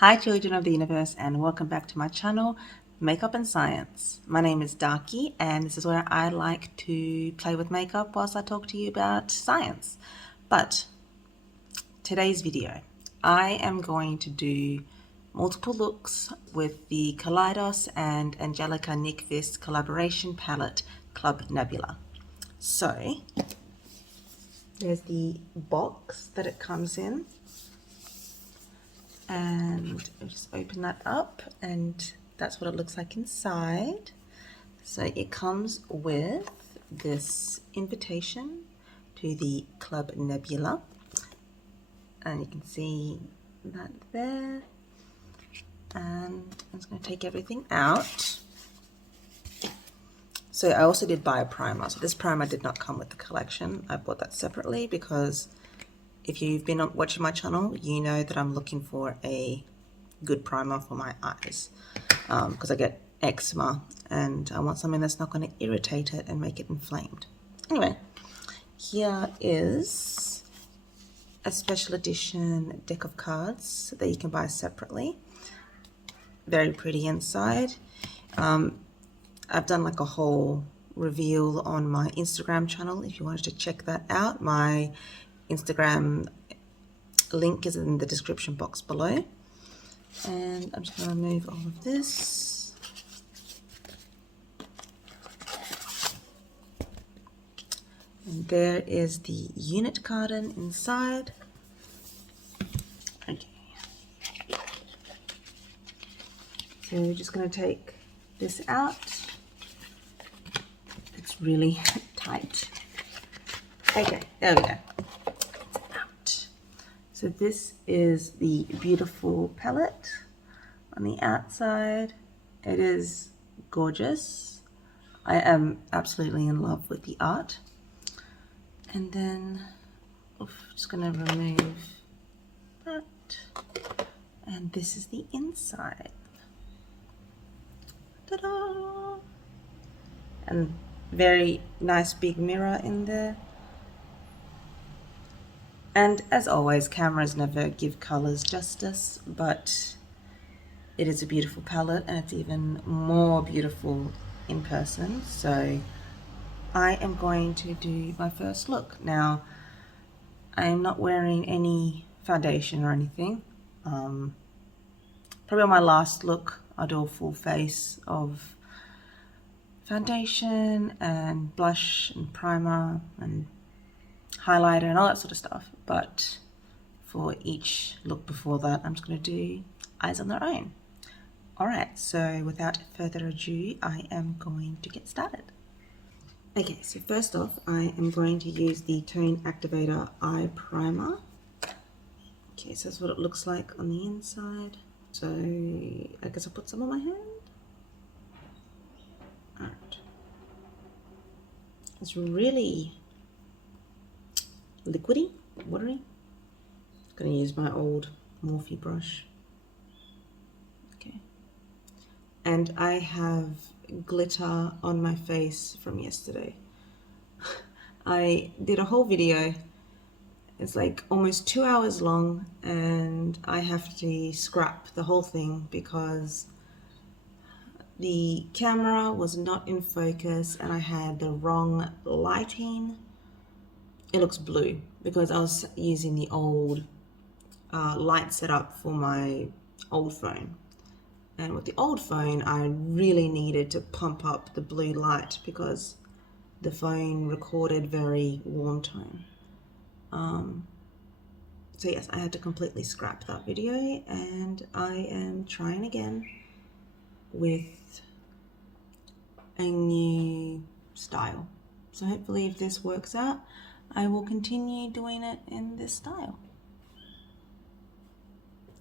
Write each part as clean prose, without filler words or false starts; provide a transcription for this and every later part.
Hi children of the universe, and welcome back to my channel, Makeup and Science. My name is Darky, and this is where I like to play with makeup whilst I talk to you about science. But today's video, I am going to do multiple looks with the Kaleidos and Angelica Nyqvist collaboration palette, Club Nebula. So, there's the box that it comes in. And I'll just open that up, and that's what it looks like inside. So it comes with this invitation to the Club Nebula, and you can see that there. And I'm just going to take everything out. So I also did buy a primer. So this primer did not come with the collection. I bought that separately because if you've been watching my channel, you know that I'm looking for a good primer for my eyes because I get eczema and I want something that's not going to irritate it and make it inflamed. Anyway, here is a special edition deck of cards that you can buy separately. Very pretty inside. I've done like a whole reveal on my Instagram channel if you wanted to check that out. My Instagram link is in the description box below. And I'm just going to remove all of this. And there is the unit carton inside. Okay. So we're just going to take this out. It's really tight. Okay, there we go. So this is the beautiful palette on the outside. It is gorgeous. I am absolutely in love with the art. And then, just gonna remove that. And this is the inside. Ta-da! And very nice big mirror in there. And as always, cameras never give colors justice, but it is a beautiful palette and it's even more beautiful in person. So I am going to do my first look. Now, I am not wearing any foundation or anything. Probably on my last look, I'll do a full face of foundation and blush and primer and highlighter and all that sort of stuff, but for each look before that I'm just going to do eyes on their own. Alright, so without further ado, I am going to get started. Okay, so first off I am going to use the Tone Activator Eye Primer. Okay, so that's what it looks like on the inside. So I guess I'll put some on my hand. Alright. It's really liquidy, watery. I'm going to use my old Morphe brush. Okay. And I have glitter on my face from yesterday. I did a whole video. It's like almost 2 hours long and I have to scrap the whole thing because the camera was not in focus and I had the wrong lighting. It looks blue because I was using the old light setup for my old phone, and with the old phone I really needed to pump up the blue light because the phone recorded very warm tone. So yes, I had to completely scrap that video and I am trying again with a new style. So hopefully if this works out, I will continue doing it in this style.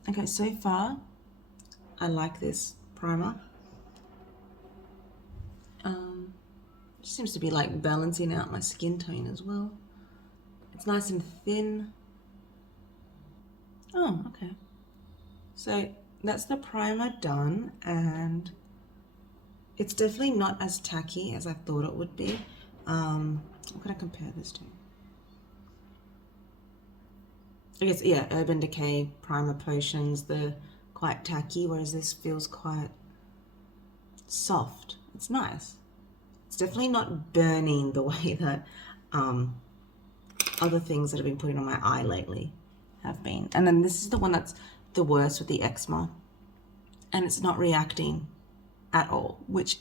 Okay, so far I like this primer. It seems to be like balancing out my skin tone as well. It's nice and thin. Oh, okay. So that's the primer done, and it's definitely not as tacky as I thought it would be. What can I compare this to? I guess, yeah, Urban Decay Primer Potions, the quite tacky, whereas this feels quite soft. It's nice. It's definitely not burning the way that other things that I've been putting on my eye lately have been. And then this is the one that's the worst with the eczema, and it's not reacting at all, which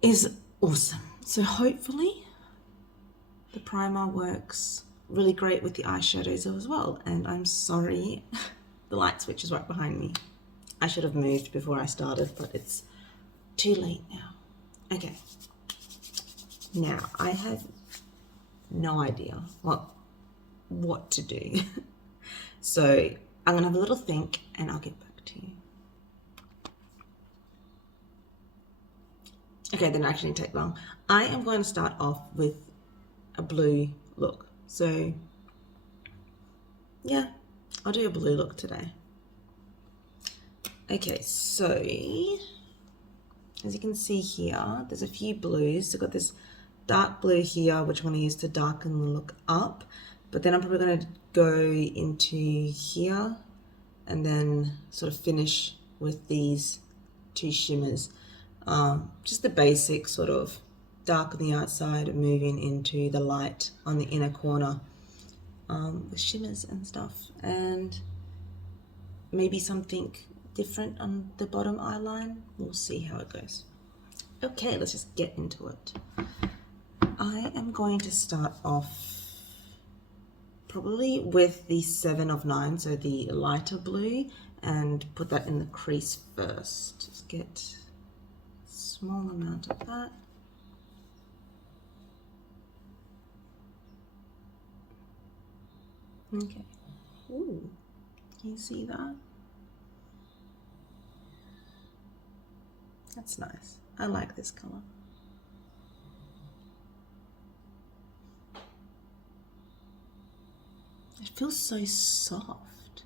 is awesome. So hopefully the primer works really great with the eyeshadows as well. And I'm sorry, the light switch is right behind me. I should have moved before I started, but it's too late now. Okay, now I have no idea what to do. So I'm gonna have a little think and I'll get back to you. Okay, they don't actually take long. I am going to start off with a blue look. So yeah, I'll do a blue look today. Okay, so as you can see here, there's a few blues. So I've got this dark blue here, which I'm going to use to darken the look up. But then I'm probably going to go into here and then sort of finish with these two shimmers. Just the basic sort of dark on the outside and moving into the light on the inner corner with shimmers and stuff. And maybe something different on the bottom eyeline. We'll see how it goes. Okay, let's just get into it. I am going to start off probably with the 7 of 9, so the lighter blue, and put that in the crease first. Just get a small amount of that. Okay. Ooh, can you see that? That's nice. I like this color. It feels so soft.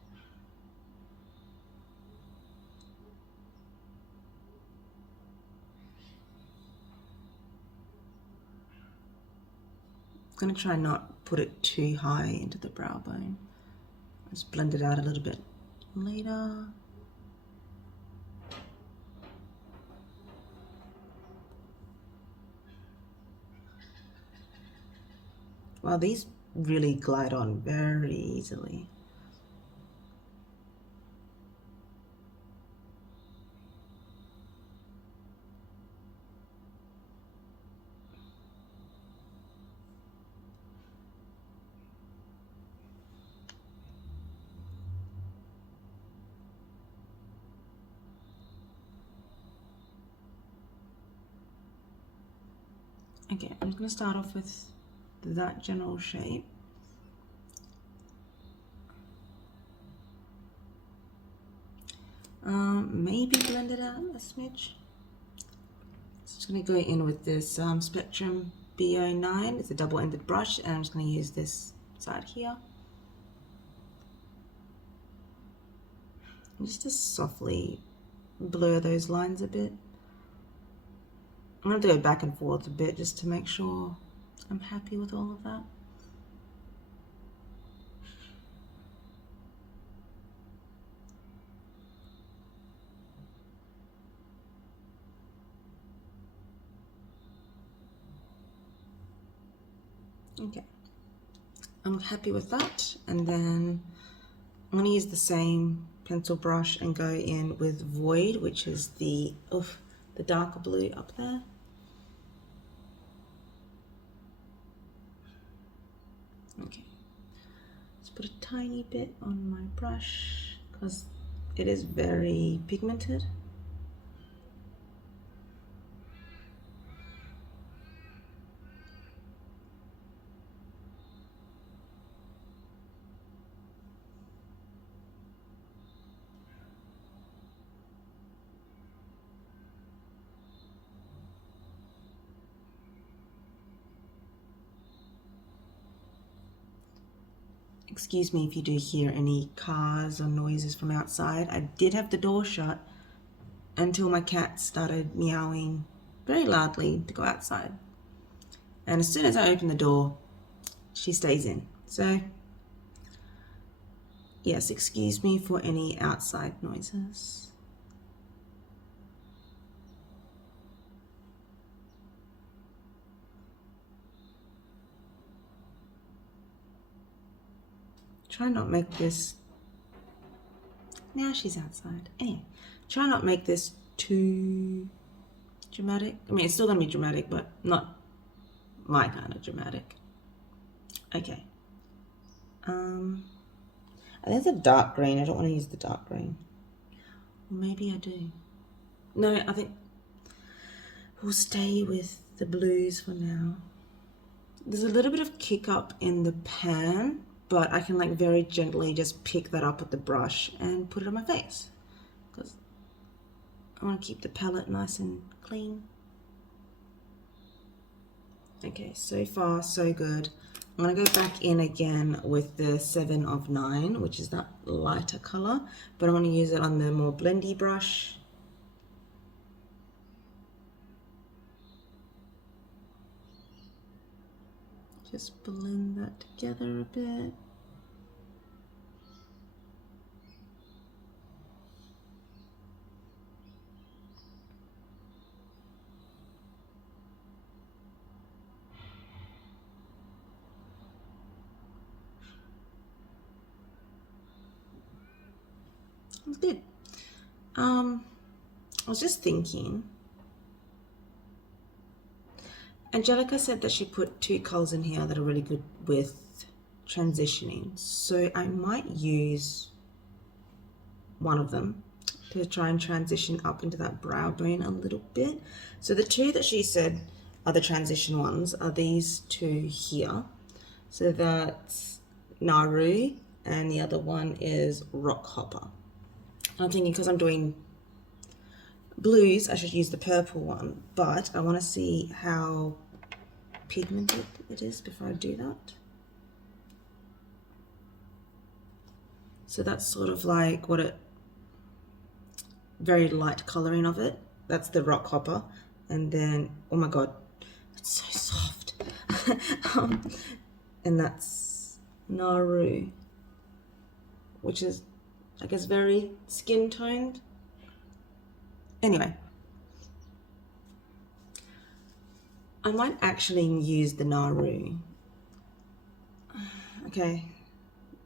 I'm going to try not put it too high into the brow bone. Just blend it out a little bit later. Wow, these really glide on very easily. Okay, I'm just going to start off with that general shape. Maybe blend it out a smidge. So just going to go in with this Spectrum B09. It's a double-ended brush, and I'm just going to use this side here. And just to softly blur those lines a bit. I'm going to go back and forth a bit just to make sure I'm happy with all of that. Okay, I'm happy with that, and then I'm going to use the same pencil brush and go in with Void, which is the darker blue up there. Okay, let's put a tiny bit on my brush because it is very pigmented. Excuse me if you do hear any cars or noises from outside. I did have the door shut until my cat started meowing very loudly to go outside. And as soon as I open the door, she stays in. So, yes, excuse me for any outside noises. Try not make this, now she's outside. Anyway, try not make this too dramatic. I mean, it's still gonna be dramatic, but not my kind of dramatic. Okay. I think it's a dark green. I don't want to use the dark green. Or maybe I do. No, I think we'll stay with the blues for now. There's a little bit of kick up in the pan, but I can like very gently just pick that up with the brush and put it on my face because I want to keep the palette nice and clean. Okay, so far so good. I'm going to go back in again with the 7 of 9, which is that lighter color, but I want to use it on the more blendy brush. Just blend that together a bit. It's good. I was just thinking, Angelica said that she put 2 colors in here that are really good with transitioning. So I might use one of them to try and transition up into that brow bone a little bit. So the 2 that she said are the transition ones are these 2 here. So that's Naru and the other one is Rock Hopper. I'm thinking because I'm doing blues, I should use the purple one, but I want to see how pigmented it is before I do that. So that's sort of like what it, very light coloring of it. That's the Rock Hopper. And then, oh my God, it's so soft. And that's Naru, which is, I guess, very skin toned. Anyway, I might actually use the Naru. Okay,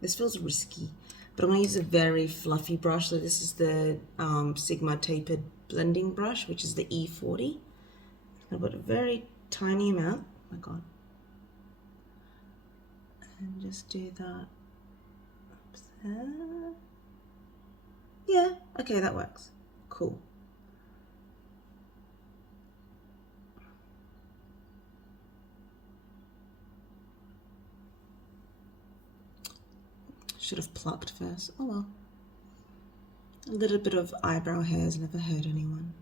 this feels risky, but I'm going to use a very fluffy brush. So this is the Sigma Tapered Blending Brush, which is the E40. I'm going to put a very tiny amount. Oh my God. And just do that up there. Yeah, okay, that works. Cool. Should have plucked first. Oh well. A little bit of eyebrow hairs never hurt anyone.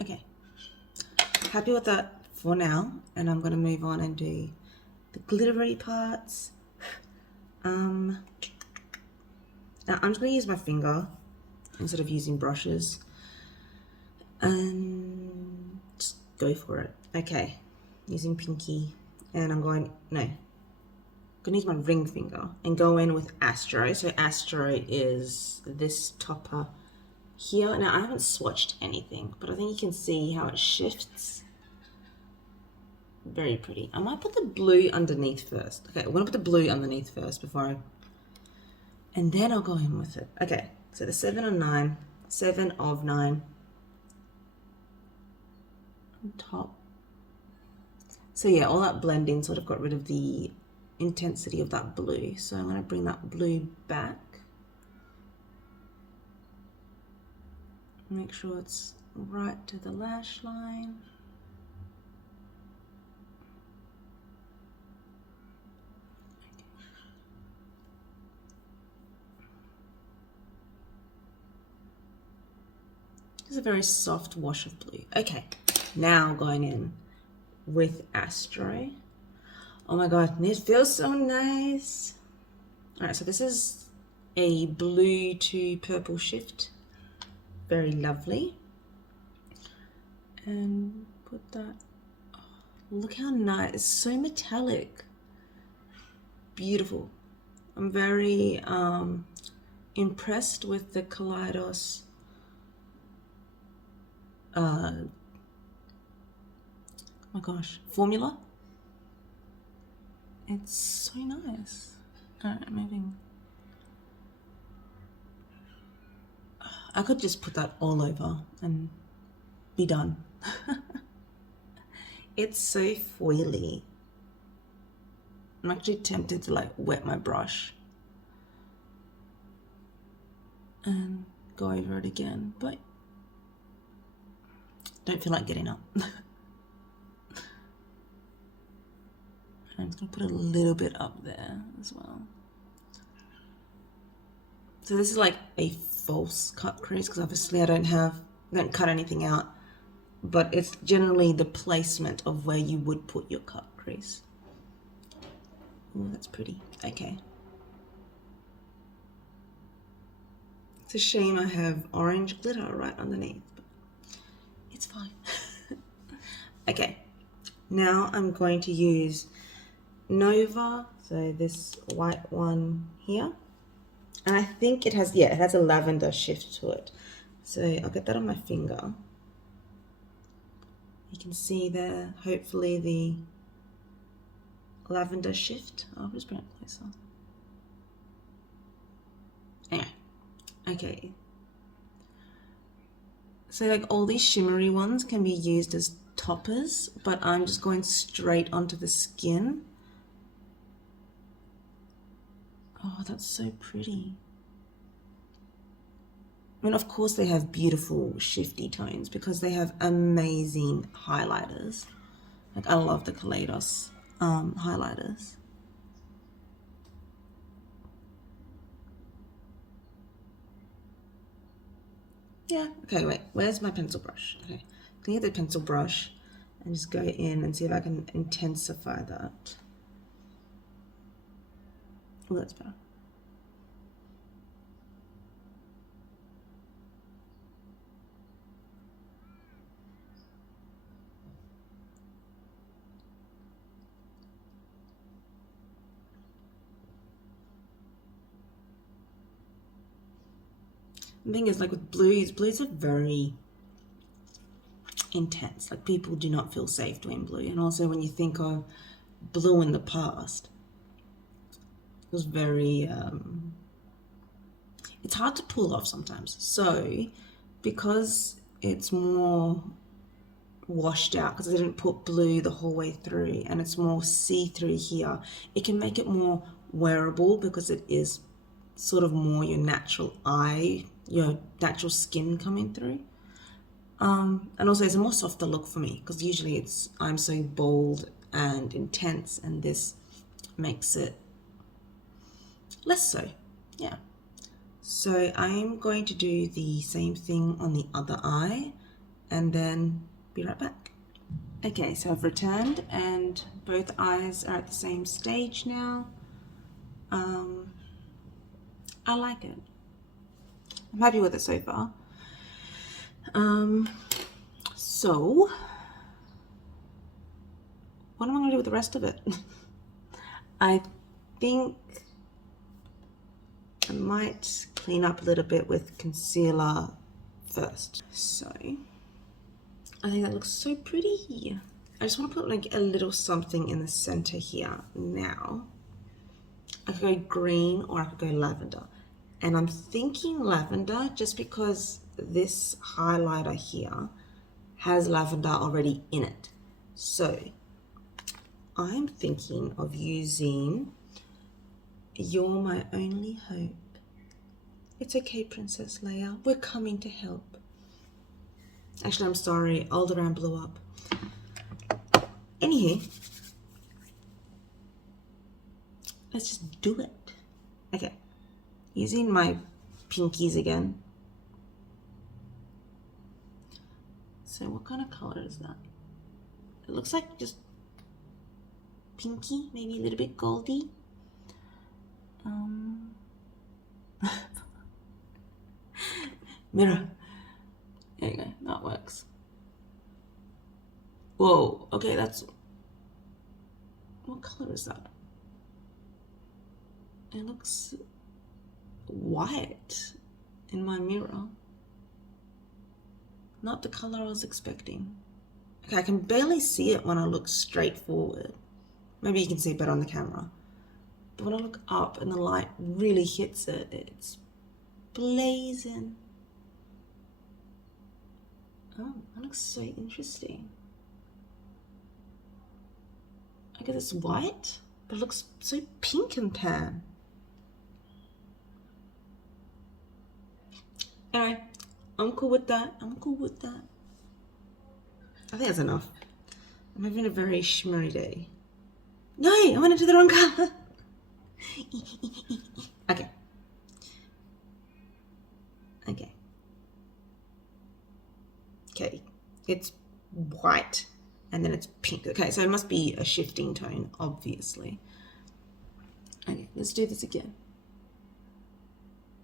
Okay. Happy with that for now, and I'm going to move on and do the glittery parts. Now I'm just going to use my finger instead of using brushes and just go for it. Okay, using pinky, and I'm going to use my ring finger and go in with Astro. So Astro is this topper here. Now I haven't swatched anything, but I think you can see how it shifts. Very pretty. I might put the blue underneath first. Okay, I'm gonna put the blue underneath first before and then I'll go in with it. Okay, so the 7 of 9 on top. So yeah, all that blending sort of got rid of the intensity of that blue. So I'm gonna bring that blue back. Make sure it's right to the lash line. It's a very soft wash of blue. Okay, now going in with Astro. Oh my God, it feels so nice. All right, so this is a blue to purple shift. Very lovely. And put that Look how nice. It's so metallic. Beautiful. I'm very impressed with the Kaleidos oh my gosh, formula. It's so nice. Alright, moving. I could just put that all over and be done. It's so foily. I'm actually tempted to like wet my brush and go over it again, but don't feel like getting up. I'm just gonna put a little bit up there as well. So this is like a false cut crease because obviously I don't cut anything out, but it's generally the placement of where you would put your cut crease. Oh, that's pretty. Okay. It's a shame I have orange glitter right underneath, but it's fine. Okay, now I'm going to use Nova, so this white one here. And I think it has, yeah, it has a lavender shift to it. So I'll get that on my finger. You can see there, hopefully, the lavender shift. I'll just bring it closer. Anyway, okay. So like all these shimmery ones can be used as toppers, but I'm just going straight onto the skin. Oh, that's so pretty. I mean, of course they have beautiful shifty tones because they have amazing highlighters. Like I love the Kaleidos highlighters. Yeah, okay, wait, where's my pencil brush? Okay, I'm gonna get the pencil brush and just go in and see if I can intensify that. Oh, that's better. The thing is, like with blues are very intense. Like people do not feel safe doing blue. And also when you think of blue in the past, it was very, it's hard to pull off sometimes. So because it's more washed out, because I didn't put blue the whole way through and it's more see-through here, it can make it more wearable because it is sort of more your natural eye, your natural skin coming through. And also it's a more softer look for me because usually I'm so bold and intense, and this makes it less so. Yeah. So I'm going to do the same thing on the other eye and then be right back. Okay, so I've returned and both eyes are at the same stage now. I like it. I'm happy with it so far. So what am I gonna do with the rest of it? I think I might clean up a little bit with concealer first. So I think that looks so pretty. I just want to put like a little something in the center here. Now I could go green or I could go lavender, and I'm thinking lavender just because this highlighter here has lavender already in it. So I'm thinking of using You're My Only Hope. It's okay, Princess Leia. We're coming to help. Actually, I'm sorry. Alderaan blew up. Anywho, let's just do it. Okay. Using my pinkies again. So what kind of color is that? It looks like just pinky, maybe a little bit goldy. Mirror. There you go, that works. Whoa, okay, that's What color is that? It looks white in my mirror. Not the color I was expecting. Okay, I can barely see it when I look straight forward. Maybe you can see it better on the camera. But when I look up and the light really hits it, it's blazing. Oh, that looks so interesting. I guess it's white, but it looks so pink and tan. Anyway, I'm cool with that. I'm cool with that. I think that's enough. I'm having a very shimmery day. No, I went into the wrong color. Okay. Okay. Okay. It's white and then it's pink. Okay, so it must be a shifting tone, obviously. Okay, let's do this again.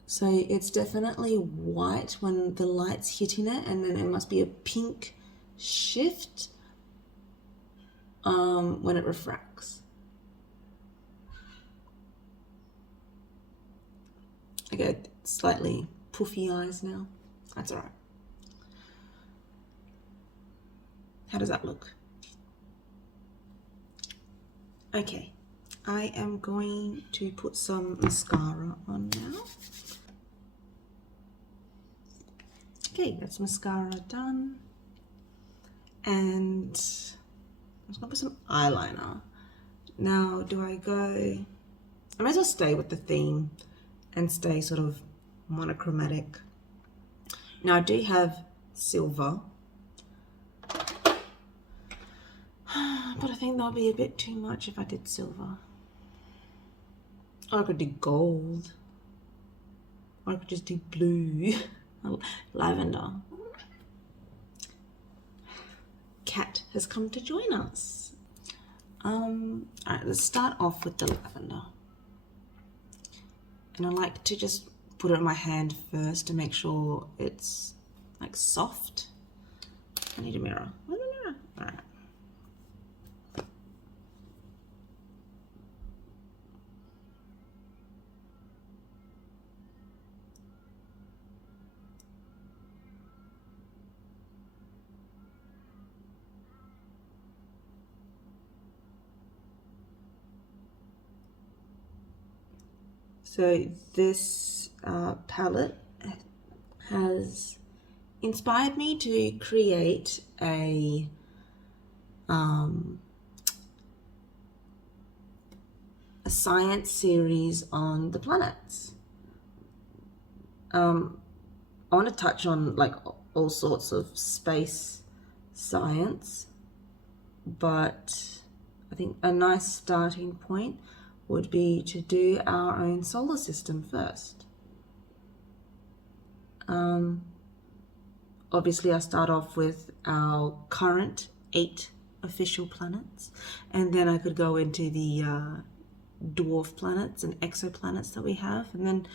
So it's definitely white when the light's hitting it, and then it must be a pink shift when it refracts. I get slightly puffy eyes now. That's all right. How does that look? Okay, I am going to put some mascara on now. Okay, that's mascara done. And I'm just gonna put some eyeliner. Now, do I go, I might as well stay with the theme and stay sort of monochromatic. Now I do have silver, but I think that'll be a bit too much if I did silver. Or I could do gold, or I could just do blue. Lavender. Cat has come to join us. Alright, let's start off with the lavender. And I like to just put it on my hand first to make sure it's like soft. I need a mirror. Where's the mirror? Alright. So this palette has inspired me to create a science series on the planets. I want to touch on like all sorts of space science, but I think a nice starting point would be to do our own solar system first. Obviously I start off with our current 8 official planets, and then I could go into the dwarf planets and exoplanets that we have, and then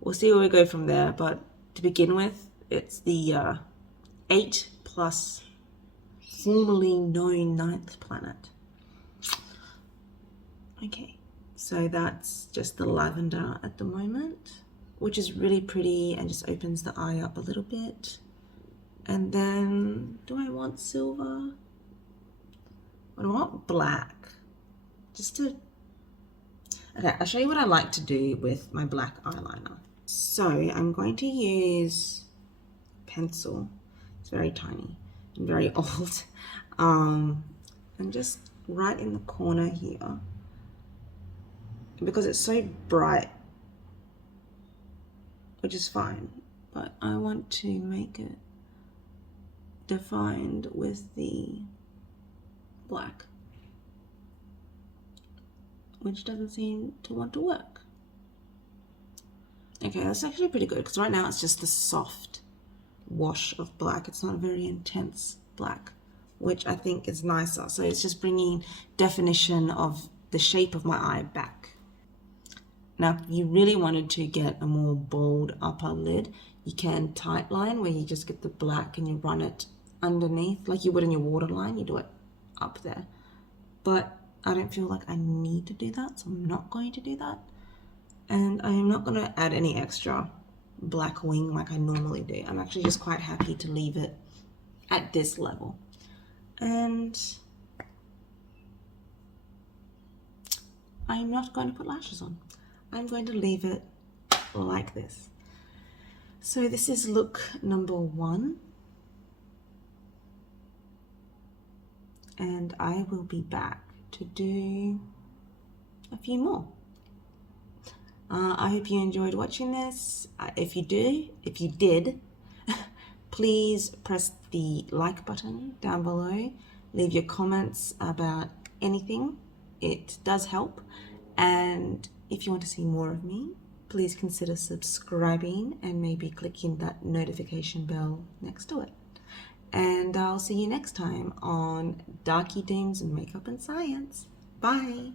we'll see where we go from there. But to begin with, it's the 8 plus formerly known 9th planet. Okay. So that's just the lavender at the moment, which is really pretty and just opens the eye up a little bit. And then, do I want silver? I want black. Just to... Okay, I'll show you what I like to do with my black eyeliner. So I'm going to use pencil. It's very tiny and very old. And just right in the corner here, because it's so bright, which is fine, but I want to make it defined with the black, which doesn't seem to want to work. Okay, that's actually pretty good, because right now it's just the soft wash of black. It's not a very intense black, which I think is nicer. So it's just bringing definition of the shape of my eye back. Now, if you really wanted to get a more bold upper lid, you can tight line, where you just get the black and you run it underneath like you would in your waterline. You do it up there. But I don't feel like I need to do that, so I'm not going to do that. And I am not going to add any extra black wing like I normally do. I'm actually just quite happy to leave it at this level. And I'm not going to put lashes on. I'm going to leave it like this. So this is look number 1. And I will be back to do a few more. I hope you enjoyed watching this. If you did, please press the like button down below. Leave your comments about anything. It does help. And if you want to see more of me, please consider subscribing and maybe clicking that notification bell next to it. And I'll see you next time on Darky Doom's Makeup and Science. Bye!